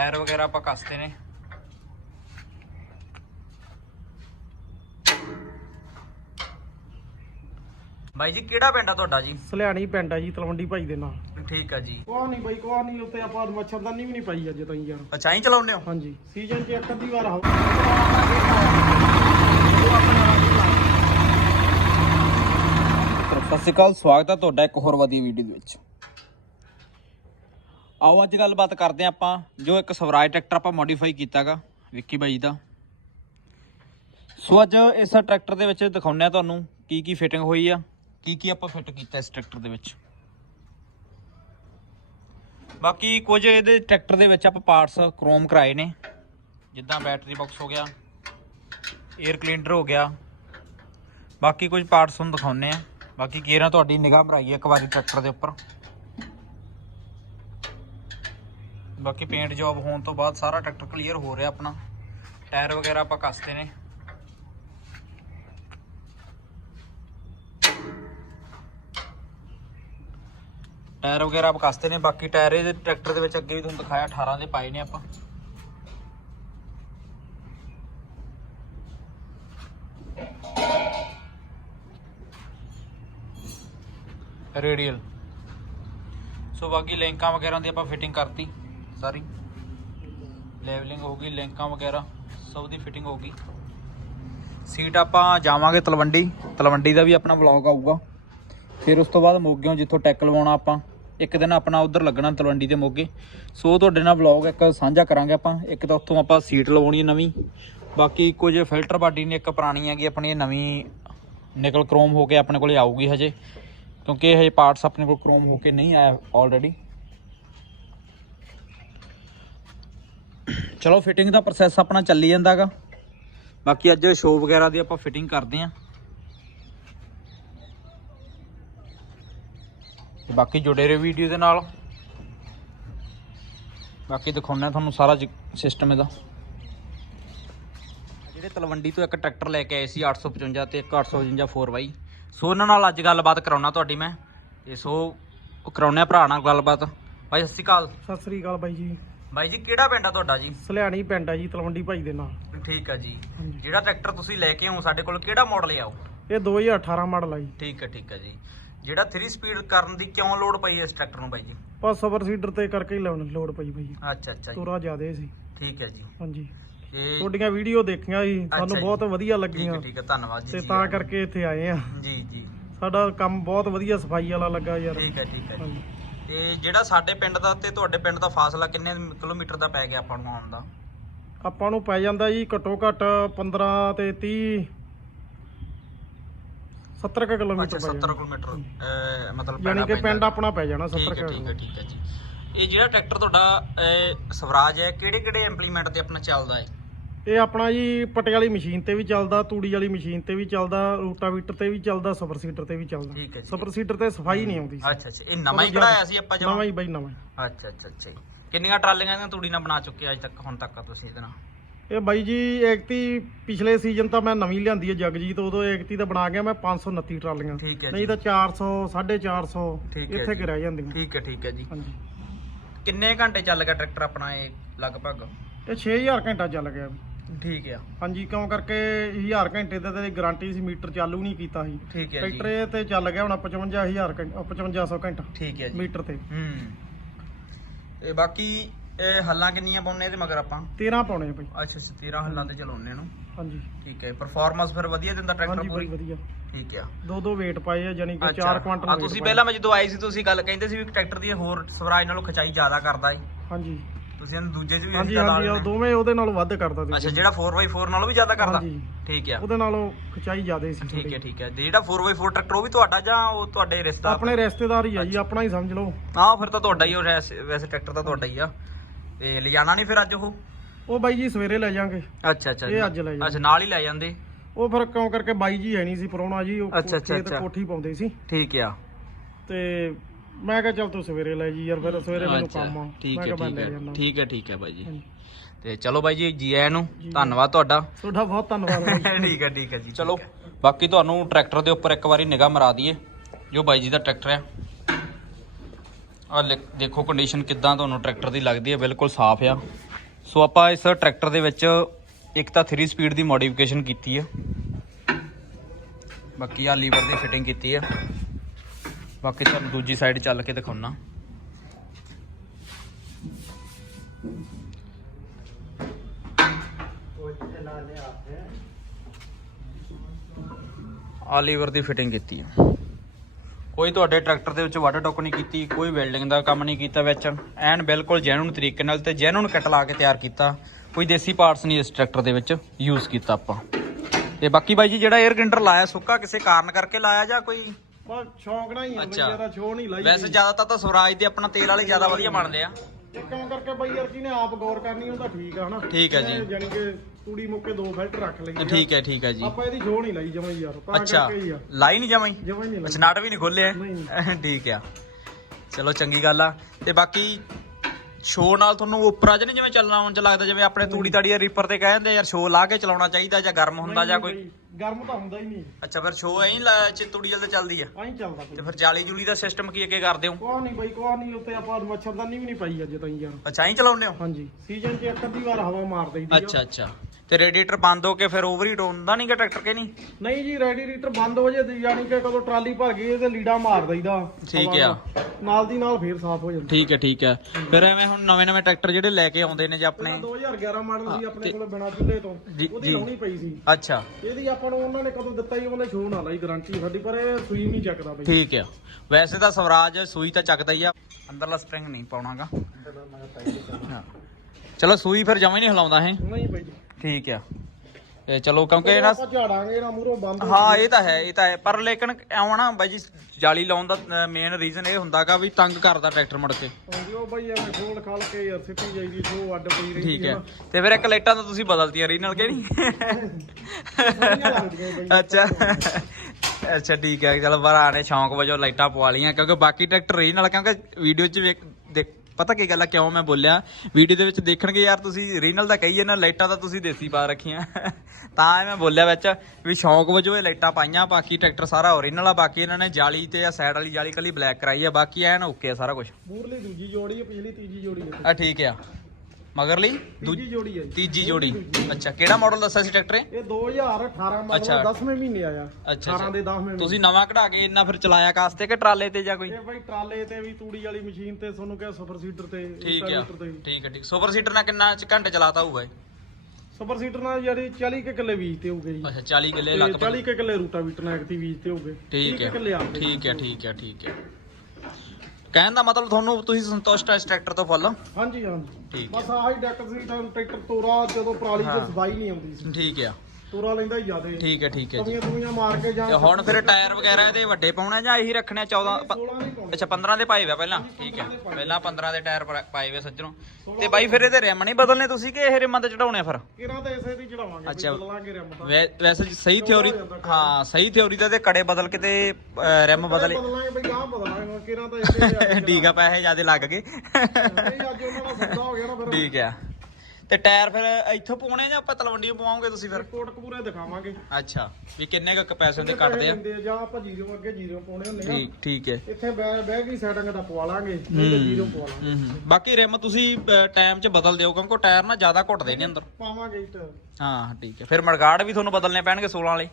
Tyre ਵਗੈਰਾ ਆਪਾਂ ਕੱਸਦੇ ਨੇ। ਬਾਈ ਜੀ ਕਿਹੜਾ ਪਿੰਡ ਆ ਤੁਹਾਡਾ ਜੀ? ਸਲਿਆਣੀ ਪਿੰਡ ਆ ਜੀ ਤਲਵੰਡੀ ਭਾਈ ਦੇ ਨਾਲ ਠੀਕ ਆ ਜੀ। ਕੋਹ ਨਹੀਂ ਬਾਈ ਕੋਹ ਨਹੀਂ ਉੱਤੇ ਆਪਾਂ ਮੱਛਰਦਾਨੀ ਵੀ ਨਹੀਂ ਪਾਈ ਅਜੇ ਤਾਈਂ ਯਾਰ। ਅੱਛਾ ਹੀ ਚਲਾਉਂਦੇ ਹੋ? ਹਾਂਜੀ ਸੀਜ਼ਨ 'ਚ ਇੱਕ ਅੱਧੀ ਵਾਰ ਹੋ ਸਤਿ ਸ਼੍ਰੀ ਅਕਾਲ ਸਵਾਗਤ ਹੈ ਤੁਹਾਡਾ ਇੱਕ ਹੋਰ ਵਧੀਆ ਵੀਡੀਓ ਦੇ ਵਿੱਚ। ਆਓ ਅੱਜ ਗੱਲਬਾਤ ਕਰਦੇ ਹਾਂ ਆਪਾਂ, ਜੋ ਇੱਕ ਸਵਰਾਜ ਟਰੈਕਟਰ ਆਪਾਂ ਮੋਡੀਫਾਈ ਕੀਤਾਗਾ, ਵਿੱਕੀ ਬਾਈ ਦਾ। ਸੋ ਅੱਜ ਇਸ ਟਰੈਕਟਰ ਦੇ ਵਿੱਚ ਦਿਖਾਉਂਦੇ ਆ ਤੁਹਾਨੂੰ ਕੀ ਕੀ ਫਿਟਿੰਗ ਹੋਈ ਆ, ਕੀ ਕੀ ਆਪਾਂ ਫਿੱਟ ਕੀਤਾ ਇਸ ਟਰੈਕਟਰ ਦੇ ਵਿੱਚ। ਬਾਕੀ ਕੁਝ ਇਹਦੇ ਟਰੈਕਟਰ ਦੇ ਵਿੱਚ ਆਪਾਂ ਪਾਰਟਸ ਕ੍ਰੋਮ ਕਰਾਏ ਨੇ, ਜਿੱਦਾਂ ਬੈਟਰੀ ਬਾਕਸ ਹੋ ਗਿਆ 에ਅਰ ਕਲੀਨਰ ਹੋ ਗਿਆ। ਬਾਕੀ ਕੁਝ ਪਾਰਟਸ ਤੁਹਾਨੂੰ ਦਿਖਾਉਂਦੇ ਆ ਬਾਕੀ ਗੇਅਰਾਂ ਤੁਹਾਡੀ ਨਿਗਾਹ ਮਰਾਈ ਇੱਕ ਵਾਰੀ ਟਰੈਕਟਰ ਦੇ ਉੱਪਰ। ਬਾਕੀ ਪੇਂਟ ਜੌਬ ਹੋਣ ਤੋਂ ਬਾਅਦ ਸਾਰਾ ਟਰੈਕਟਰ ਕਲੀਅਰ ਹੋ ਰਿਹਾ ਆਪਣਾ। ਟਾਇਰ ਵਗੈਰਾ ਆਪਾਂ ਕੱਸਦੇ ਨੇ। ਟਾਇਰ ਵਗੈਰਾ ਆਪਾਂ ਕੱਸਦੇ ਨੇ। ਬਾਕੀ ਟਾਇਰ ਇਹਦੇ ਟਰੈਕਟਰ ਦੇ ਵਿੱਚ ਅੱਗੇ ਵੀ ਤੁਹਾਨੂੰ ਦਿਖਾਇਆ 18 ਦੇ ਪਾਏ ਨੇ ਆਪਾਂ। ਰੇਡੀਅਲ ਸੋ ਬਾਕੀ ਲਿੰਕਾਂ ਵਗੈਰਾ ਦੀ ਆਪਾਂ ਫਿਟਿੰਗ ਕਰਤੀ। ਸਾਰੀ ਲੈਵਲਿੰਗ ਹੋ ਗਈ ਲਿੰਕਾਂ ਵਗੈਰਾ ਸਭ ਦੀ ਫਿਟਿੰਗ ਹੋ ਗਈ ਸੀਟ ਆਪਾਂ ਜਾਵਾਂਗੇ ਤਲਵੰਡੀ ਤਲਵੰਡੀ ਦਾ ਵੀ ਆਪਣਾ ਵਲੌਗ ਆਊਗਾ ਫਿਰ ਉਸ ਤੋਂ ਬਾਅਦ ਮੋਗਿਓਂ ਜਿੱਥੋਂ ਟੈਕ ਲਵਾਉਣਾ ਆਪਾਂ ਇੱਕ ਦਿਨ ਆਪਣਾ ਉਧਰ ਲੱਗਣਾ ਤਲਵੰਡੀ ਦੇ ਮੋਗੇ ਸੋ ਤੁਹਾਡੇ ਨਾਲ ਵਲੌਗ ਇੱਕ ਸਾਂਝਾ ਕਰਾਂਗੇ ਆਪਾਂ ਇੱਕ ਤਾਂ ਉੱਥੋਂ ਆਪਾਂ ਸੀਟ ਲਵਾਉਣੀ ਹੈ ਨਵੀਂ ਬਾਕੀ ਕੁਝ ਫਿਲਟਰ ਬਾਡੀ ਨੇ ਇੱਕ ਪੁਰਾਣੀ ਹੈਗੀ ਆਪਣੀ ਇਹ ਨਵੀਂ ਨਿਕਲ ਕ੍ਰੋਮ ਹੋ ਕੇ ਆਪਣੇ ਕੋਲੇ ਆਊਗੀ ਹਜੇ ਕਿਉਂਕਿ ਇਹ ਹਜੇ ਪਾਰਟਸ ਆਪਣੇ ਕੋਲ ਕ੍ਰੋਮ ਹੋ ਕੇ ਨਹੀਂ ਆਇਆ ਆਲਰੇਡੀ ਚਲੋ ਫਿਟਿੰਗ ਦਾ ਪ੍ਰੋਸੈਸ ਆਪਣਾ ਚੱਲੀ ਜਾਂਦਾਗਾ। ਬਾਕੀ ਅੱਜ ਸ਼ੋ ਵਗੈਰਾ ਦੀ ਆਪਾਂ ਫਿਟਿੰਗ ਕਰਦੇ ਆਂ। ਤੇ ਬਾਕੀ ਜੁੜੇ ਰਹੋ ਵੀਡੀਓ ਦੇ ਨਾਲ। ਬਾਕੀ ਦਿਖਾਉਂਦੇ ਆ ਤੁਹਾਨੂੰ ਸਾਰਾ ਸਿਸਟਮ ਇਹਦਾ। ਜਿਹੜੇ ਤਲਵੰਡੀ ਤੋਂ ਇੱਕ ਟਰੈਕਟਰ ਲੈ ਕੇ ਆਏ ਸੀ 855 ਤੇ ਇੱਕ 855 4Y ਸੋ ਉਹਨਾਂ ਨਾਲ ਅੱਜ ਗੱਲਬਾਤ ਕਰਾਉਣਾ ਤੁਹਾਡੀ ਮੈਂ। ਤੇ ਸੋ ਕਰਾਉਣੇ ਭਰਾ ਨਾਲ ਗੱਲਬਾਤ। ਬਾਈ, ਸਤਿ ਸ਼੍ਰੀ ਅਕਾਲ। ਸਤਿ ਸ੍ਰੀ ਅਕਾਲ ਬਾਈ ਜੀ। ਬਾਈ ਜੀ ਕਿਹੜਾ ਪਿੰਡ ਆ ਤੁਹਾਡਾ ਜੀ? ਸਲਿਆਣੀ ਪਿੰਡ ਆ ਜੀ ਤਲਵੰਡੀ ਭਾਈ ਦੇ ਨਾਲ। ਠੀਕ ਆ ਜੀ। ਜਿਹੜਾ ਟਰੈਕਟਰ ਤੁਸੀਂ ਲੈ ਕੇ ਆਓ ਸਾਡੇ ਕੋਲ ਕਿਹੜਾ ਮਾਡਲ ਆਓ ਇਹ 2018 ਮਾਡਲ ਆ ਜੀ। ਠੀਕ ਹੈ ਠੀਕ ਹੈ ਜੀ। ਜਿਹੜਾ 3 ਸਪੀਡ ਕਰਨ ਦੀ ਕਿਉਂ ਲੋੜ ਪਈ ਇਸ ਟਰੈਕਟਰ ਨੂੰ ਬਾਈ ਜੀ? ਪਰ ਸਬਰ ਸੀਡਰ ਤੇ ਕਰਕੇ ਹੀ ਲਾਉਣ ਲੋਡ ਪਈ ਬਾਈ ਜੀ। ਅੱਛਾ ਅੱਛਾ ਤੁਰਾ ਜ਼ਿਆਦੇ ਸੀ। ਠੀਕ ਹੈ ਜੀ। ਹਾਂਜੀ। ਤੁਹਾਡੀਆਂ ਵੀਡੀਓ ਦੇਖੀਆਂ ਜੀ ਸਾਨੂੰ। ਬਹੁਤ ਵਧੀਆ ਠੀਕ ਲੱਗੀਆਂ। ਹੈ ਠੀਕ ਹੈ ਧੰਨਵਾਦ ਜੀ ਤੇ ਤਾਂ ਕਰਕੇ ਇੱਥੇ ਆਏ ਆ। ਜੀ ਜੀ। ਸਾਡਾ ਕੰਮ ਬਹੁਤ ਵਧੀਆ ਸਫ਼ਾਈ ਵਾਲਾ ਲੱਗਾ ਯਾਰ। ਠੀਕ ਹੈ ਠੀਕ ਹੈ। ਤੇ ਜਿਹੜਾ ਸਾਡੇ ਪਿੰਡ ਦਾ ਤੇ ਤੁਹਾਡੇ ਪਿੰਡ ਦਾ ਫਾਸਲਾ ਕਿੰਨੇ ਕਿਲੋਮੀਟਰ ਦਾ ਪੈ ਗਿਆ ਆਪਾਂ ਨੂੰ ਆਉਣ ਦਾ? ਆਪਾਂ ਨੂੰ ਪੈ ਜਾਂਦਾ ਜੀ ਘੱਟੋ ਘੱਟ 15 ਤੇ 30 70 ਕੁ ਕਿਲੋਮੀਟਰ ਪੈ 70 ਜਾਂਦਾ ਕਿਲੋਮੀਟਰ ਅਹ, ਮਤਲਬ ਯਾਨੀ ਪੈਣਾ ਕਿ ਪਿੰਡ। ਆਪਣਾ ਪੈ ਜਾਣਾ 70 ਠੀਕ ਹੈ ਠੀਕ ਹੈ ਕਿਲੋਮੀਟਰ। ਠੀਕ ਹੈ ਜੀ। ਇਹ ਜਿਹੜਾ ਟਰੈਕਟਰ ਤੁਹਾਡਾ ਅਹ, ਸਵਰਾਜ ਹੈ ਕਿਹੜੇ ਕਿਹੜੇ ਇੰਪਲੀਮੈਂਟ ਤੇ ਆਪਣਾ ਚੱਲਦਾ ਹੈ? ਇਹ ਆਪਣਾ ਜੀ ਪੱਟੇ ਵਾਲੀ ਮਸ਼ੀਨ ਤੇ ਵੀ ਚੱਲਦਾ ਤੂੜੀ ਵਾਲੀ ਮਸ਼ੀਨ ਤੇ ਵੀ ਚੱਲਦਾ ਰੂਟਾਵੀਟਰ ਤੇ ਵੀ ਚੱਲਦਾ ਸਪਰ ਸੀਡਰ ਤੇ ਵੀ ਚੱਲਦਾ। ਠੀਕ ਹੈ ਜੀ। ਸਪਰ ਸੀਡਰ ਤੇ ਸਫ਼ਾਈ ਨਹੀਂ ਆਉਂਦੀ ਸੀ। ਅੱਛਾ ਅੱਛਾ ਇਹ ਨਵਾਂ ਹੀ ਕਢਾਇਆ ਸੀ ਆਪਾਂ ਨਵਾਂ ਜਮਾ ਹੀ ਬਾਈ ਨਵਾਂ ਹੀ। ਅੱਛਾ ਅੱਛਾ ਅੱਛਾ ਜੀ। ਕਿੰਨੀਆਂ ਟਰਾਲੀਆਂ ਦੀਆਂ ਤੂੜੀ ਨਾਲ ਬਣਾ ਚੁੱਕੇ ਅੱਜ ਤੱਕ ਹੁਣ ਤੱਕ ਤੁਸੀਂ ਇਹਦੇ ਨਾਲ? ਇਹ ਬਾਈ ਜੀ ਐਕਤੀ ਪਿਛਲੇ ਸੀਜ਼ਨ ਤਾਂ ਮੈਂ ਨਵੀਂ ਲਿਆਂਦੀ ਹੈ ਜਗਜੀਤ ਉਦੋਂ ਐਕਤੀ ਤਾਂ ਬਣਾ ਗਿਆ ਮੈਂ 529 ਟਰਾਲੀਆਂ। ਠੀਕ ਹੈ ਨਹੀਂ ਜੀ। ਤਾਂ 400 450 ਠੀਕ ਹੈ ਇੱਥੇ ਜੀ। ਕਿ ਰਹਿ ਜਾਂਦੀਆਂ। ਠੀਕ ਹੈ ਠੀਕ ਹੈ ਜੀ। ਹਾਂਜੀ। ਕਿੰਨੇ ਘੰਟੇ ਚੱਲ ਗਿਆ ਟਰੈਕਟਰ ਆਪਣਾ ਇਹ ਲਗਭਗ? ਇਹ 6000 ਘੰਟਾ ਚੱਲ ਗਿਆ। ਠੀਕ ਹੈ ਹਾਂਜੀ ਕਿਉਂ ਕਰਕੇ 1000 ਘੰਟੇ ਦੇ ਤੇ ਗਾਰੰਟੀ ਸੀ ਮੀਟਰ ਚਾਲੂ ਨਹੀਂ ਕੀਤਾ ਸੀ। ਠੀਕ ਹੈ ਟਰੈਕਟਰ ਇਹ ਤੇ ਚੱਲ ਗਿਆ ਹੁਣ 55000 ਘੰਟਾ 5500 ਘੰਟਾ ਠੀਕ ਹੈ ਜੀ। ਮੀਟਰ ਤੇ। ਹੂੰ। ਤੇ ਬਾਕੀ ਇਹ ਹੱਲਾਂ ਕਿੰਨੀਆਂ ਪਾਉਣੇ ਇਹਦੇ ਮਗਰ ਆਪਾਂ? 13 ਪਾਉਣੇ ਆ ਬਾਈ। ਅੱਛਾ ਅੱਛਾ 13 ਹੱਲਾਂ ਤੇ ਚਲਾਉਣੇ ਨੂੰ ਹਾਂਜੀ। ਠੀਕ ਹੈ ਪਰਫਾਰਮੈਂਸ ਫਿਰ ਵਧੀਆ ਦਿੰਦਾ ਟਰੈਕਟਰ ਹਾਂਜੀ ਬਾਈ ਪੂਰੀ ਵਧੀਆ। ਠੀਕ ਆ। ਦੋ ਦੋ weight ਪਾਏ ਆ ਜਾਨੀ ਕਿ ਅੱਛਾ। 4 ਕੁਆਂਟਲ ਆ weight ਤੁਸੀਂ ਪਾਏ। ਪਹਿਲਾਂ ਮੈਂ ਜਦੋਂ ਆਏ ਸੀ ਤੁਸੀਂ ਗੱਲ ਕਹਿੰਦੇ ਸੀ ਵੀ ਟਰੈਕਟਰ ਦੀ ਹੋਰ ਸਵਰਾਜ ਨਾਲੋਂ ਖਚਾਈ ਜ਼ਿਆਦਾ ਕਰਦਾ ਏ ਹਾਂਜੀ। ਤੁਸੀਂ ਇਹਨੂੰ ਦੂਜੇ ਚ ਵੀ ਹਾਂਜੀ ਲਾ ਹਾਂਜੀ ਉਹ ਲੈਂਦੇ। ਦੋਵੇਂ ਉਹਦੇ ਨਾਲੋਂ ਵੱਧ ਕਰਦਾ ਤੇ ਅੱਛਾ ਜਿਹੜਾ 4x4 ਨਾਲੋਂ ਵੀ ਜ਼ਿਆਦਾ ਕਰਦਾ? ਹਾਂਜੀ। ਠੀਕ ਆ। ਉਹਦੇ ਨਾਲੋਂ ਖਚਾਈ ਜ਼ਿਆਦੇ ਸੀ ਠੀਕ ਥੋੜ੍ਹੀ। ਹੈ ਠੀਕ ਹੈ ਤੇ ਜਿਹੜਾ 4x4 ਟਰੈਕਟਰ ਉਹ ਵੀ ਤੁਹਾਡਾ ਜਾਂ ਉਹ ਤੁਹਾਡੇ ਰਿਸ਼ਤੇਦਾਰ ਆਪਣੇ ਰਿਸ਼ਤੇਦਾਰ ਹੀ ਆ ਜੀ ਆਪਣਾ ਹੀ ਸਮਝ ਲਓ। ਹਾਂ ਫਿਰ ਤਾਂ ਤੁਹਾਡਾ ਹੀ ਉਹ ਵੈਸੇ ਵੈਸੇ ਟਰੈਕਟਰ ਤਾਂ ਤੁਹਾਡਾ ਹੀ ਆ। ਤੇ ਲਿਜਾਣਾ ਨਹੀਂ ਫਿਰ ਅੱਜ ਉਹ? ਉਹ ਬਾਈ ਜੀ ਸਵੇਰੇ ਲੈ ਜਾਾਂਗੇ। ਅੱਛਾ ਅੱਛਾ ਇਹ ਅੱਜ ਲੈ ਜਾਂਦੇ। ਅੱਛਾ ਨਾਲ ਹੀ ਲੈ ਜਾਂਦੇ? ਉਹ ਫਿਰ ਕਿਉਂ ਕਰਕੇ ਬਾਈ ਜੀ ਹੈ ਨਹੀਂ ਸੀ ਪਰੋਣਾ ਜੀ ਉਹ ਅੱਛਾ, ਅੱਛਾ, ਖੇਤ ਅੱਛਾ। ਕੋਠੀ ਪਾਉਂਦੇ ਸੀ। ਠੀਕ ਆ। ਤੇ ਮੈਂ ਕਿਹਾ ਚੱਲ ਤੂੰ ਸਵੇਰੇ ਲੈ ਜੀ ਯਾਰ ਫਿਰ ਸਵੇਰੇ ਮੈਨੂੰ ਕੰਮ ਆ। ਠੀਕ ਮੈਂ ਹੈ ਕਿਹਾ ਮੈਂ ਠੀਕ ਲੈ ਹੈ। ਜਾਂਦਾ। ਠੀਕ ਹੈ ਠੀਕ ਹੈ ਬਾਈ ਜੀ। ਹਾਂਜੀ। ਤੇ ਚਲੋ ਬਾਈ ਜੀ ਜੀ ਆਇਆਂ ਨੂੰ। ਧੰਨਵਾਦ ਤੁਹਾਡਾ। ਤੁਹਾਡਾ ਬਹੁਤ ਧੰਨਵਾਦ ਬਾਈ ਠੀਕ ਹੈ ਠੀਕ ਹੈ ਜੀ। ਚਲੋ ਬਾਕੀ ਤੁਹਾਨੂੰ ਟਰੈਕਟਰ ਦੇ ਉੱਪਰ ਇੱਕ ਵਾਰੀ ਨਿਗਾਹ ਮਰਾ ਦਈਏ ਜੋ ਬਾਈ ਜੀ ਦਾ ਟਰੈਕਟਰ ਹੈ ਆ ਦੇਖੋ ਕੰਡੀਸ਼ਨ ਕਿੱਦਾਂ ਤੁਹਾਨੂੰ ਟਰੈਕਟਰ ਦੀ ਲੱਗਦੀ ਹੈ ਬਿਲਕੁਲ ਸਾਫ਼ ਆ। ਸੋ ਆਪਾਂ ਇਸ ਟਰੈਕਟਰ ਦੇ ਵਿੱਚ ਇੱਕ ਤਾਂ 3 ਸਪੀਡ ਦੀ ਮੋਡੀਫਿਕੇਸ਼ਨ ਕੀਤੀ ਹੈ ਬਾਕੀ ਆ ਲੀਵਰ ਦੀ ਫਿਟਿੰਗ ਕੀਤੀ ਹੈ ਬਾਕੀ ਤੁਹਾਨੂੰ ਦੂਜੀ ਸਾਈਡ ਚੱਲ ਕੇ ਦਿਖਾਉਣਾ ਆ ਲੀਵਰ ਦੀ ਫਿਟਿੰਗ ਕੀਤੀ ਹੈ ਕੋਈ ਤੁਹਾਡੇ ਟਰੈਕਟਰ ਦੇ ਵਿੱਚ ਵਾਟਰ ਟੋਕ ਨਹੀਂ ਕੀਤੀ, ਕੋਈ ਵੈਲਡਿੰਗ ਦਾ ਕੰਮ ਨਹੀਂ ਕੀਤਾ ਵਿੱਚ। ਐਨ ਬਿਲਕੁਲ ਜੈਨੂਨ ਤਰੀਕੇ ਨਾਲ ਤੇ ਜੈਨੂਨ ਕਿਟ ਲਾ ਕੇ ਤਿਆਰ ਕੀਤਾ। ਕੋਈ ਦੇਸੀ ਪਾਰਟਸ ਨਹੀਂ ਇਸ ਟਰੈਕਟਰ ਦੇ ਵਿੱਚ ਯੂਜ਼ ਕੀਤਾ ਆਪਾਂ। ਤੇ ਬਾਕੀ ਬਾਈ ਜੀ ਜਿਹੜਾ 에ਅਰ ਗ੍ਰਿੰਡਰ ਲਾਇਆ, ਸੁੱਕਾ ਕਿਸੇ ਕਾਰਨ ਕਰਕੇ ਲਾਇਆ ਜਾਂ ਕੋਈ ਬਸ ਸ਼ੌਂਕ ਨਾਲ ਹੀ ਆ ਬਈ ਅੱਛਾ। ਜ਼ਿਆਦਾ ਸ਼ੋਅ ਨਹੀਂ ਲਾਈ ਵੈਸੇ ਜ਼ਿਆਦਾਤਰ ਤਾਂ ਸਵਰਾਜ ਦੇ ਆਪਣਾ ਤੇਲ ਵਾਲੇ ਜ਼ਿਆਦਾ ਵਧੀਆ ਬਣਦੇ ਆ। ਇਹ ਕਿਉਂ ਕਰਕੇ ਬਈ ਯਾਰ ਜੀ ਨੇ ਆਪ ਗੌਰ ਕਰਨੀ ਉਹ ਤਾਂ ਠੀਕ ਆ ਹਨਾ? ਠੀਕ ਆ ਜੀ। ਜਾਣੀ ਕਿ ਤੂੜੀ ਮੁੱਕੇ ਦੋ ਫਿਲਟਰ ਰੱਖ ਲਈ ਠੀਕ ਹੈ ਠੀਕ ਹੈ ਜੀ। ਆਪਾਂ ਇਹਦੀ ਸ਼ੋਅ ਨਹੀਂ ਲਾਈ ਜਮਾਂ ਯਾਰ ਤਾਂ ਅੱਛਾ। ਕਰਕੇ ਹੀ ਆ। ਲਾਈ ਨਹੀਂ ਜਮਾਈ? ਜਮਾਂ ਹੀ ਨਹੀਂ ਲਾਈ। ਨਾਟ ਵੀ ਨਹੀਂ ਖੋਲੇ ਨਹੀਂ। ਠੀਕ ਆ। ਚਲੋ ਚੰਗੀ ਗੱਲ ਆ। ਤੇ ਬਾਕੀ ਸ਼ੋ ਨਾਲ ਤੁਹਾਨੂੰ ਉੱਪਰ ਅੱਜ ਨਹੀਂ ਜਿਵੇਂ ਚੱਲਣਾ ਹੁਣ ਚ ਲੱਗਦਾ ਜਿਵੇਂ ਆਪਣੇ ਤੂੜੀ ਤਾੜੀ ਰੀਪਰ ਤੇ ਕਹਿੰਦੇ ਯਾਰ ਸ਼ੋ ਲਾ ਕੇ ਚਲਾਉਣਾ ਚਾਹੀਦਾ ਜਾਂ ਗਰਮ ਹੁੰਦਾ ਜਾਂ ਕੋਈ ਗਰਮ ਤਾਂ ਹੁੰਦਾ ਹੀ ਨਹੀਂ। ਅੱਛਾ ਫਿਰ ਸ਼ੋ ਐਂ ਚ ਤੂੜੀ ਜਲ ਤੇ ਚੱਲਦੀ ਆ? ਐਂ ਚੱਲਦਾ ਤੇ ਕੋਈ ਫਿਰ ਜਾਲੀ ਜੂਲੀ ਦਾ ਸਿਸਟਮ ਕੀ ਅੱਗੇ ਕਰਦੇ ਹੋ? ਕੋਹ ਨਹੀਂ ਬਈ ਕੋਹ ਨਹੀਂ ਉੱਤੇ ਆਪਾਂ ਮੱਛਰਦਾਨੀ ਵੀ ਨਹੀਂ ਪਾਈ ਅੱਜ ਤਾਈਂ ਯਾਰ। ਅੱਛਾ ਐਂ ਚਲਾਉਂਦੇ ਹੋ? ਹਾਂਜੀ। ਸੀਜ਼ਨ 'ਚ ਇੱਕ ਅੱਧੀ ਵਾਰ ਹਵਾ ਮਾਰ ਦਈਦੀ ਆ। ਅੱਛਾ ਅੱਛਾ। ਤੇ ਰੇਡੀਏਟਰ ਬੰਦ ਹੋ ਕੇ ਫਿਰ ਓਵਰਹੀਟ ਹੁੰਦਾ ਨਹੀਂਗਾ ਟਰੈਕਟਰ ਕੇ ਨਹੀਂ? ਨਹੀਂ ਜੀ ਰੈਡੀਏਟਰ ਬੰਦ ਹੋ ਜੇ ਤੇ ਯਾਨੀ ਕਿ ਕਦੋਂ ਟਰਾਲੀ ਭਰ ਗਈ ਤੇ ਲੀੜਾ ਮਾਰ ਦਈਦਾ। ਠੀਕ ਹਵਾ ਆ। ਨਾਲ। ਨਾਲ ਦੀ ਨਾਲ ਫੇਰ ਸਾਫ਼ ਹੋ ਜਾਂਦਾ। ਠੀਕ ਹੈ ਠੀਕ ਹੈ ਫਿਰ ਐਵੇਂ ਹੁਣ ਨਵੇਂ ਨਵੇਂ ਟਰੈਕਟਰ ਜਿਹੜੇ ਲੈ ਕੇ ਆਉਂਦੇ ਨੇ ਜਾਂ ਆਪਣੇ ਪਹਿਲਾਂ 2011 ਮਾਡਲ ਸੀ ਆਪਣੇ ਕੋਲ ਬਿਨਾ ਚੁੱਲ੍ਹੇ ਤੋਂ। ਜੀ- ਉਹਦੀ ਜੀ। ਲਾਉਣੀ ਪਈ ਸੀ। ਅੱਛਾ। ਇਹਦੀ ਆਪਾਂ ਨੂੰ ਉਹਨਾਂ ਨੇ ਕਦੋਂ ਦਿੱਤਾ ਸੀ ਉਹਨੇ ਸ਼ੋਅ ਨਾ ਲਾਈ ਗਾਰੰਟੀ ਸਾਡੀ ਪਰ ਇਹ ਸੂਈ ਨਹੀਂ ਚੱਕਦਾ ਬਈ। ਠੀਕ ਆ। ਵੈਸੇ ਤਾਂ ਸਵਰਾਜ ਸੂਈ ਤਾਂ ਚੱਕਦਾ ਹੀ ਆ। ਅੰਦਰਲਾ ਸਪ੍ਰਿੰਗ ਨਹੀਂ ਪਾਉਣਾਗਾ। ਹਾਂ। ਚਲੋ ਸੂਈ ਫਿਰ ਜਮਾਂ ਹੀ ਨਹੀਂ ਹਿਲਾਉਂਦਾ ਹੈ। ਨਹੀਂ ਬਈ ਠੀਕ ਆ। ਤੇ ਚਲੋ ਕਿਉਂਕਿ ਇਹ ਨਾ ਆਪਾਂ ਝਾੜਾਂਗੇ ਨਾ ਮੂਰੋਂ ਬੰਦ ਹੋ ਇਹ ਤਾਂ ਹੈ ਇਹ ਤਾਂ ਹੈ ਪਰ ਲੇਕਿਨ ਐਉਂ ਨਾ ਬਾਈ ਜੀ ਜਾਲੀ ਲਾਉਣ ਦਾ ਮੇਨ ਰੀਜ਼ਨ ਇਹ ਹੁੰਦਾਗਾ ਵੀ ਤੰਗ ਕਰਦਾ ਟਰੈਕਟਰ ਮੁੜ ਕੇ। ਆਉਂਦੀ ਉਹ ਬਈ ਐਵੇਂ ਖੋਲ ਖਾਲ ਕੇ ਯਾਰ ਸਿੱਟੀ ਜਾਈਦੀ ਸ਼ੋਅ ਅੱਡ ਪਈ ਰਹਿੰਦੀ ਠੀਕ ਹੈ। ਤੇ ਫਿਰ ਇੱਕ ਲਾਈਟਾਂ ਤਾਂ ਤੁਸੀਂ ਬਦਲਤੀਆਂ ਰੀਨਲ ਕਿ ਨਹੀਂ? ਸੋਹਣੀਆਂ ਲੱਗਦੀਆਂ ਬਈ ਅੱਛਾ। ਅੱਛਾ ਠੀਕ ਹੈ ਚਲ ਭਰਾ ਨੇ ਸ਼ੌਂਕ ਵਜੋਂ ਲਾਈਟਾਂ ਪਵਾ ਲਈਆਂ ਕਿਉਂਕਿ ਬਾਕੀ ਟਰੈਕਟਰ ਰੀ ਨਾਲ ਕਿਉਂਕਿ ਵੀਡੀਓ 'ਚ ਵੇਖ ਦੇਖ- ਪਤਾ ਕੀ ਗੱਲ ਆ ਕਿਉਂ ਮੈਂ ਬੋਲਿਆ? ਵੀਡੀਓ ਦੇ ਵਿੱਚ ਦੇਖਣਗੇ ਯਾਰ ਤੁਸੀਂ ਰੀਨਲ ਦਾ ਕਹੀਏ ਨਾ ਲਾਈਟਾਂ ਤਾਂ ਤੁਸੀਂ ਦੇਸੀ ਪਾ ਰੱਖੀਆਂ। ਤਾਂ ਇਹ ਮੈਂ ਬੋਲਿਆ ਵਿੱਚ ਵੀ ਸ਼ੌਂਕ ਵਜੋਂ ਇਹ ਲਾਈਟਾਂ ਪਾਈਆਂ ਬਾਕੀ ਟਰੈਕਟਰ ਸਾਰਾ ਓਰੀਜਨਲ ਆ ਬਾਕੀ ਇਹਨਾਂ ਨੇ ਜਾਲੀ ਤੇ ਆ ਸਾਈਡ ਵਾਲੀ ਜਾਲੀ ਕੱਲੀ ਬਲੈਕ ਕਰਾਈ ਆ ਬਾਕੀ ਐਨ ਓਕੇ ਆ ਸਾਰਾ ਕੁਝ ਮੂਰਲੀ ਦੂਜੀ ਜੋੜੀ ਹੈ ਪਿਛਲੀ ਤੀਜੀ ਜੋੜੀ ਹੈ ਆ ਠੀਕ ਆ। ਮਗਰਲੀ ਦੂਜੀ ਜੋੜੀ ਹੈ ਜੀ। ਤੀਜੀ ਜੋੜੀ। ਅੱਛਾ ਕਿਹੜਾ ਮਾਡਲ ਦੱਸਿਆ ਸੀ ਟਰੈਕਟਰ ਇਹ? ਇਹ 2018 ਮਾਡਲ ਅੱਛਾ। 10ਵੇਂ ਮਹੀਨੇ ਆਇਆ। ਅੱਛਾ, 18 ਦੇ 10ਵੇਂ ਤੁਸੀਂ ਨਵਾਂ ਕਢਾ ਕੇ ਇੰਨਾ ਫਿਰ ਚਲਾਇਆ ਕਾਸਤੇ ਕਿ ਟਰਾਲੇ ਤੇ ਜਾਂ ਕੋਈ? ਇਹ ਬਈ ਟਰਾਲੇ ਤੇ ਵੀ ਤੂੜੀ ਵਾਲੀ ਮਸ਼ੀਨ ਤੇ ਤੁਹਾਨੂੰ ਕਿਹਾ ਸੁਪਰ ਸੀਡਰ ਤੇ ਠੀਕ ਆ। ਰੋਟਾਵੇਟਰ ਤੇ ਠੀਕ ਹੈ ਠੀਕ। ਸੁਪਰ ਸੀਟਰ ਨਾਲ ਕਿੰਨਾ ਚ ਘੰਟੇ ਚਲਾਤਾ ਹੋਊਗਾ ਇਹ? ਸੁਪਰ ਸੀਡਰ ਨਾਲ ਜਿਹੜੀ 40 ਕੁ ਕਿੱਲੇ ਬੀਜ ਤੇ ਹੋਗੇ ਜੀ। ਅੱਛਾ 40 ਕਿੱਲੇ ਤੇ ਲਗਭਗ। 40 ਕੁ ਕਿੱਲੇ ਰੂਟਾਵੀਟਰ ਨਾਲ ਐਕਟਿਵ ਬੀਜ ਤੇ ਹੋਗੇ ਠੀਕ ਹੈ ਕਿੱਲੇ ਆਪਦੇ ਠੀਕ ਹੈ ਠੀਕ ਹੈ ਠੀਕ ਹੈ ਕਹਿਣ ਦਾ ਮਤਲਬ ਤੁਹਾਨੂੰ ਤੁਸੀਂ ਸੰਤੁਸ਼ਟ ਹੋ ਇਸ ਟਰੈਕਟਰ ਤੋਂ ਫੁੱਲ? ਹਾਂਜੀ ਹਾਂਜੀ। ਠੀਕ ਬਸ ਆਹੀ ਡੈਕ ਸੀ ਤਾਂ ਟਰੈਕਟਰ ਤੋਰਾ ਜਦੋਂ ਪਰਾਲੀ ਹਾਂ। ਚ ਸਫ਼ਾਈ ਨਹੀਂ ਆਉਂਦੀ ਸੀ। ਠੀਕ ਹੈ ਤੋਰਾ ਲੈਂਦਾ ਜ਼ਿਆਦੇ। ਠੀਕ ਹੈ ਠੀਕ ਹੈ ਜੀ। ਤਵੀਆਂ ਤਵੀਆਂ ਮਾਰ ਕੇ ਜਾਂ ਤੇ ਹੁਣ ਫਿਰ ਟਾਇਰ ਵਗੈਰਾ ਇਹਦੇ ਵੱਡੇ ਪਾਉਣੇ ਜਾਂ ਇਹੀ ਰੱਖਣੇ ਆ 14 ਪ- 16 ਨਹੀਂ ਪਾਉਂਦੇ ਅੱਛਾ 15 ਦੇ ਪਾਏ ਵੇ ਪਹਿਲਾਂ? ਠੀਕ ਹੈ। ਪਹਿਲਾਂ 15 ਦੇ ਟਾਇਰ ਪਾਏ ਵੇ ਸੱਜਣੋਂ। ਤੇ ਬਾਈ ਫਿਰ ਇਹਦੇ ਰਿਮ ਨਹੀਂ ਬਦਲਨੇ ਤੁਸੀਂ ਕਿ ਇਹ ਰਿਮਾਂ ਤੇ ਚੜਾਉਣੇ ਫਿਰ? ਕਿਰਾਂ ਤਾਂ ਇਸੇ ਦੀ ਚੜਾਵਾਂਗੇ ਅੱਛਾ। ਬਦਲਾਂਗੇ ਰਿਮ ਤਾਂ। ਵੈਸੇ ਸਹੀ ਥਿਉਰੀ ਹਾਂ ਸਹੀ ਥਿਉਰੀ ਦਾ ਤੇ ਕੜੇ ਬਦਲ ਕੇ ਤੇ ਰਿਮ ਬਦਲੇ ਬਦਲਾਂਗੇ ਬਈ ਆਹ ਬਦਲਾਂਗੇ ਕਿਰਾਂ ਤਾਂ ਇਸੇ ਠੀਕ ਆ ਪੈਸੇ ਜਿਆਦੇ ਲੱਗ ਗਏ। ਠੀਕ ਆ। ਤੇ ਟਾਇਰ ਫਿਰ ਇੱਥੋਂ ਪਾਉਣੇ ਜਾਂ ਆਪਾਂ ਤਲਵੰਡੀ ਪਵਾਉਂਗੇ ਤੁਸੀਂ ਫਿਰ? ਕੋਟਕਪੂਰੇ ਦਿਖਾਵਾਂਗੇ। ਅੱਛਾ ਵੀ ਕਿੰਨੇ ਕੁ ਪੈਸੇ ਦੇ ਕੱਟਦੇ ਆ? ਲੈਂਦੇ ਜਾਂ ਆਪਾਂ ਜੀਰੋ ਅੱਗੇ ਜੀਰੋ ਪਾਉਣੇ ਹੁੰਦੇ ਆ। ਠੀਕ ਠੀਕ ਹੈ। ਇੱਥੇ ਬਹਿ ਬਹਿ ਗਈ ਸੈਟਿੰਗ ਦਾ ਪਵਾ ਲਾਂਗੇ ਨਹੀਂ ਤਾਂ ਜੀਰੋ ਪਵਾ ਲਾਂਗੇ। ਹੂੰ ਹੂੰ। ਬਾਕੀ ਰਿਮ ਤੁਸੀਂ ਟਾਈਮ 'ਚ ਬਦਲ ਦਿਓ ਕਿਉਂਕਿ ਟਾਇਰ ਨਾ ਜ਼ਿਆਦਾ ਘੁੱਟਦੇ ਨੇ ਅੰਦਰ। ਪਾਵਾਂਗੇ ਇੱਟ। ਹਾਂ ਠੀਕ ਹੈ। ਫਿਰ ਮੜਗਾੜ ਵੀ ਤੁਹਾਨੂੰ ਬਦਲਨੇ ਪੈਣਗੇ 16 ਵਾਲੇ।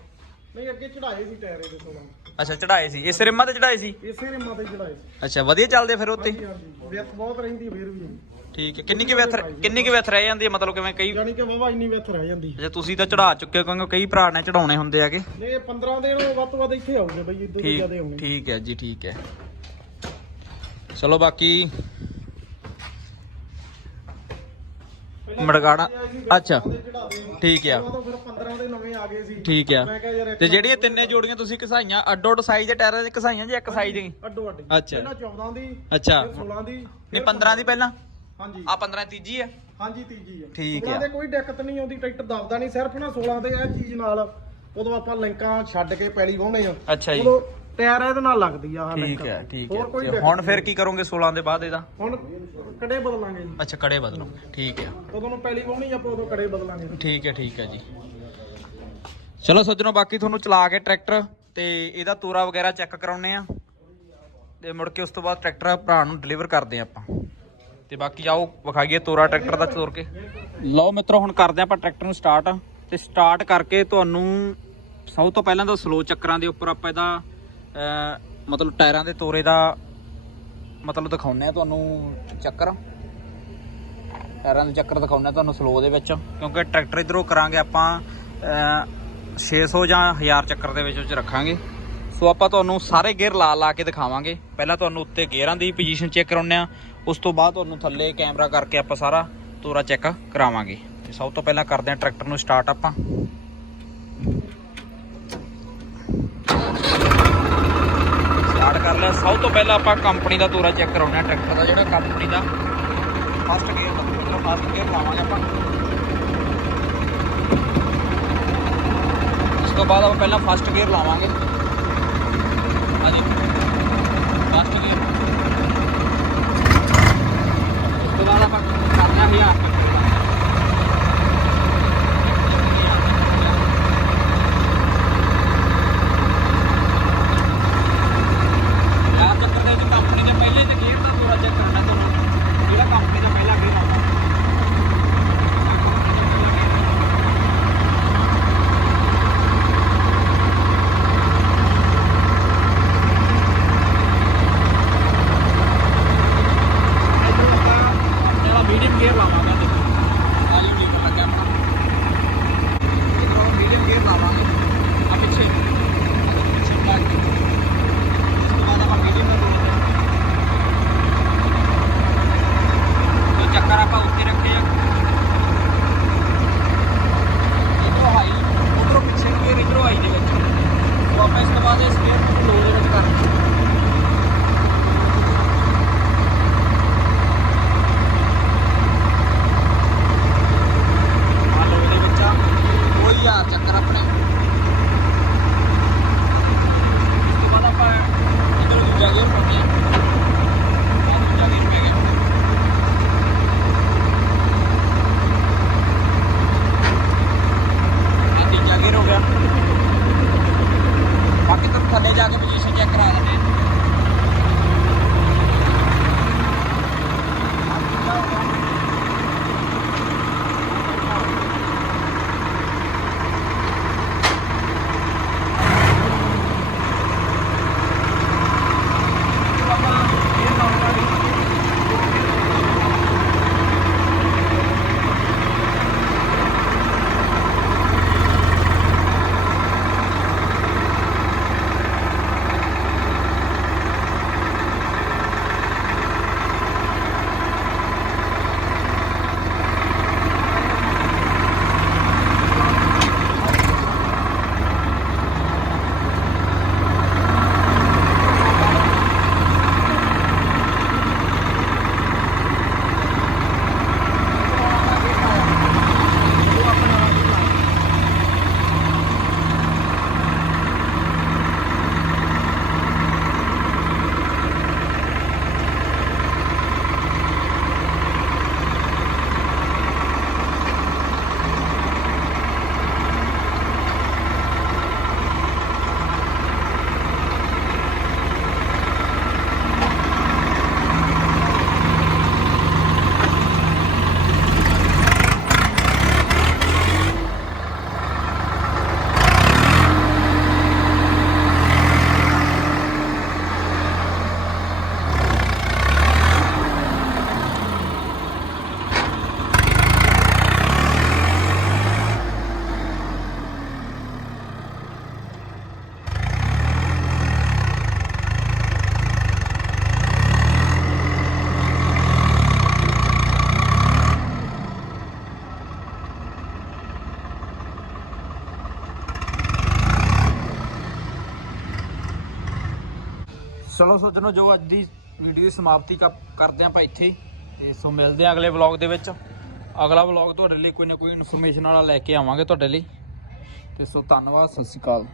ਨਹੀਂ ਅੱਗੇ ਚੜਾਏ ਸੀ ਟਾਇਰ ਇਹਦੇ ਤੋਂ ਅੱਛਾ ਚੜਾਏ ਸੀ। ਇਸ ਰਿਮਾਂ ਤੇ ਚੜਾਏ ਸੀ? ਇਸੇ ਨੇ ਮਾਤੇ ਚੜਾਏ ਸੀ। ਅੱਛਾ ਵਧੀਆ ਚੱਲਦੇ ਫਿਰ ਉੱਤੇ ਹਾਂਜੀ ਹਾਂਜੀ। ਵਿੱਥ ਬਹੁਤ ਰਹਿੰਦੀ ਫਿਰ ਵੀ। ਠੀਕ ਹੈ। ਕਿੰਨੀ ਕੁ ਵਿੱਥ ਕਿੰਨੀ ਕੁ ਵਿੱਥ ਰਹਿ ਜਾਂਦੀ ਹੈ? ਮਤਲਬ ਕਿਵੇਂ ਕਈ ਯਾਨੀ ਕਿ ਵਾਵਾ ਇੰਨੀ ਵਿੱਥ ਰਹਿ ਜਾਂਦੀ ਅੱਛਾ ਤੁਸੀਂ ਤਾਂ ਚੜਾ ਚੁੱਕੇ ਹੋ ਕਿਉਂਕਿ ਕਈ ਭਰਾ ਨੇ ਚੜਾਉਣੇ ਹੁੰਦੇ ਆਗੇ ਨਹੀਂ ਇਹ 15 ਦਿਨ ਵੱਧ ਤੋਂ ਵੱਧ ਇੱਥੇ ਆਉਗੇ ਬਈ ਇਦੋਂ ਤੋਂ ਜ਼ਿਆਦਾ ਆਉਣੇ। ਠੀਕ ਹੈ ਜੀ ਠੀਕ ਹੈ। ਚਲੋ ਬਾਕੀ ਮੜਗਾੜਾ ਅੱਛਾ। ਠੀਕ ਆ। ਉਦੋਂ ਫਿਰ 15 ਦੇ ਨਵੇਂ ਆ ਗਏ ਸੀ। ਠੀਕ ਆ। ਤੇ ਜਿਹੜੀਆਂ ਤਿੰਨੇ ਜੋੜੀਆਂ ਤੁਸੀਂ ਘਸਾਈਆਂ ਅੱਡੋ ਅੱਡ ਸਾਈਜ਼ ਦੇ ਟਾਇਰਾਂ ਦੇ ਘਸਾਈਆਂ ਜੀ ਇੱਕ ਸਾਈਜ਼ ਦੀ ਅੱਡੋ ਅੱਡ ਅੱਛਾ। ਪਹਿਲਾਂ 14 ਦੀ ਅੱਛਾ। ਫਿਰ 16 ਦੀ ਨਹੀਂ 15 ਦੀ। ਪਹਿਲਾਂ? ਹਾਂਜੀ। ਆ 15 ਤੀਜੀ ਆ? ਹਾਂਜੀ ਤੀਜੀ ਆ। ਠੀਕ 16 ਆ। ਦੇ ਕੋਈ ਦਿੱਕਤ ਨਹੀਂ ਆਉਂਦੀ ਟਰੈਕਟਰ ਦਬਦਾ ਨਹੀਂ ਸਿਰਫ ਨਾ 16 ਦੇ ਇਹ ਚੀਜ਼ ਨਾਲ ਉਦੋਂ ਆਪਾਂ ਲਿੰਕਾਂ ਛੱਡ ਕੇ ਪੈਲੀ ਵਾਹੁੰਦੇ ਆ ਅੱਛਾ ਜੀ। ਉਦੋਂ ਟਾਇਰ ਇਹਦੇ ਨਾਲ ਲੱਗਦੀ ਆ ਆਹ ਠੀਕ। ਹੈ ਠੀਕ ਹੋਰ ਹੈ। ਕੋਈ ਦਿੱਕਤ ਹੁਣ ਫਿਰ ਕੀ ਕਰੋਗੇ 16 ਦੇ ਬਾਅਦ ਇਹਦਾ? ਹੁਣ ਕੜੇ ਬਦਲਾਂਗੇ ਜੀ। ਅੱਛਾ ਕੜੇ ਬਦਲੋ। ਠੀਕ ਹੈ। ਉਦੋਂ ਨੂੰ ਪੈਲੀ ਵਾਹੁਣੀ ਆਪਾਂ ਉਦੋਂ ਕੜੇ ਬਦਲਾਂਗੇ ਠੀਕ ਹੈ ਠੀਕ ਹੈ ਜੀ। ਚਲੋ ਸੱਜਣੋ ਬਾਕੀ ਤੁਹਾਨੂੰ ਚਲਾ ਕੇ ਟਰੈਕਟਰ ਤੇ ਇਹਦਾ ਤੋਰਾ ਵਗੈਰਾ ਚੈੱਕ ਕਰਾਉਨੇ ਆ ਤੇ ਮੁੜ ਕੇ ਉਸ ਤੋਂ ਬਾਅਦ ਟਰੈਕਟਰ ਭਰਾ ਨੂੰ ਡਿਲੀਵਰ ਕਰਦੇ ਆ ਆਪਾਂ। ਤੇ ਬਾਕੀ ਆਓ ਵਿਖਾਈਏ ਤੋਰਾ ਟਰੈਕਟਰ ਦਾ ਤੋਰ ਕੇ। ਲਓ ਮਿੱਤਰੋ ਹੁਣ ਕਰਦੇ ਆਪਾਂ ਟਰੈਕਟਰ ਨੂੰ ਸਟਾਰਟ ਤੇ ਸਟਾਰਟ ਕਰਕੇ ਤੁਹਾਨੂੰ ਸਭ ਤੋਂ ਪਹਿਲਾਂ ਤਾਂ ਸਲੋ ਚੱਕਰਾਂ ਦੇ ਉੱਪਰ ਆਪਾਂ ਇਹਦਾ ਮਤਲਬ ਟਾਇਰਾਂ ਦੇ ਤੋਰੇ ਦਾ ਮਤਲਬ ਦਿਖਾਉਂਦੇ ਆ ਤੁਹਾਨੂੰ ਚੱਕਰ। ਟਾਇਰਾਂ ਦੇ ਚੱਕਰ ਦਿਖਾਉਂਦੇ ਆ ਤੁਹਾਨੂੰ ਸਲੋ ਦੇ ਵਿੱਚ ਕਿਉਂਕਿ ਟਰੈਕਟਰ ਇਧਰੋਂ ਕਰਾਂਗੇ ਆਪਾਂ ਅਹ, 600 ਜਾਂ 1000 ਚੱਕਰ ਦੇ ਵਿੱਚ ਵਿੱਚ ਰੱਖਾਂਗੇ। ਸੋ ਆਪਾਂ ਤੁਹਾਨੂੰ ਸਾਰੇ ਗੇਅਰ ਲਾ ਲਾ ਕੇ ਦਿਖਾਵਾਂਗੇ। ਪਹਿਲਾਂ ਤੁਹਾਨੂੰ ਉੱਤੇ ਗੇਅਰਾਂ ਦੀ ਪੋਜੀਸ਼ਨ ਚੈੱਕ ਕਰਾਉਂਦੇ ਆ ਉਸ ਤੋਂ ਬਾਅਦ ਤੁਹਾਨੂੰ ਥੱਲੇ ਕੈਮਰਾ ਕਰਕੇ ਆਪਾਂ ਸਾਰਾ ਤੋਰਾ ਚੈੱਕ ਕਰਾਵਾਂਗੇ। ਤੇ ਸਭ ਤੋਂ ਪਹਿਲਾਂ ਕਰਦੇ ਆ ਟਰੈਕਟਰ ਨੂੰ ਸਟਾਰਟ ਆਪਾਂ। ਸਟਾਰਟ ਕਰ ਲਿਆ। ਸਭ ਤੋਂ ਪਹਿਲਾਂ ਆਪਾਂ ਕੰਪਨੀ ਦਾ ਤੋਰਾ ਚੈੱਕ ਕਰਾਉਣਾ ਟਰੈਕਟਰ ਦਾ ਜਿਹੜਾ ਕੰਪਨੀ ਦਾ ਫਸਟ ਗੇਅਰ ਮਤਲਬ ਫਸਟ ਗੇਅਰ ਲਾਵਾਂਗੇ ਆਪਾਂ। ਉਸ ਤੋਂ ਬਾਅਦ ਆਪਾਂ ਪਹਿਲਾਂ ਫਸਟ ਗੇਅਰ ਲਾਵਾਂਗੇ। ਹਾਂਜੀ। ਫਸਟ ਗੇਅਰ ਉਸ ਤੋਂ ਬਾਅਦ ਆਪਾਂ ਕਰਦੇ ਹਾਂ Yeah. ਚਲੋ ਸੋਚਣੋ ਜੋ ਅੱਜ ਦੀ ਵੀਡੀਓ ਦੀ ਸਮਾਪਤੀ ਕ- ਕਰਦੇ ਆਪਾਂ ਇੱਥੇ ਹੀ। ਤੇ ਸੋ ਮਿਲਦੇ ਆ ਅਗਲੇ ਵਲੌਗ ਦੇ ਵਿੱਚ। ਅਗਲਾ ਵਲੌਗ ਤੁਹਾਡੇ ਲਈ ਕੋਈ ਨਾ ਕੋਈ ਇਨਫੋਰਮੇਸ਼ਨ ਵਾਲਾ ਲੈ ਕੇ ਆਵਾਂਗੇ ਤੁਹਾਡੇ ਲਈ। ਤੇ ਸੋ ਧੰਨਵਾਦ, ਸਤਿ ਸ਼੍ਰੀ ਅਕਾਲ।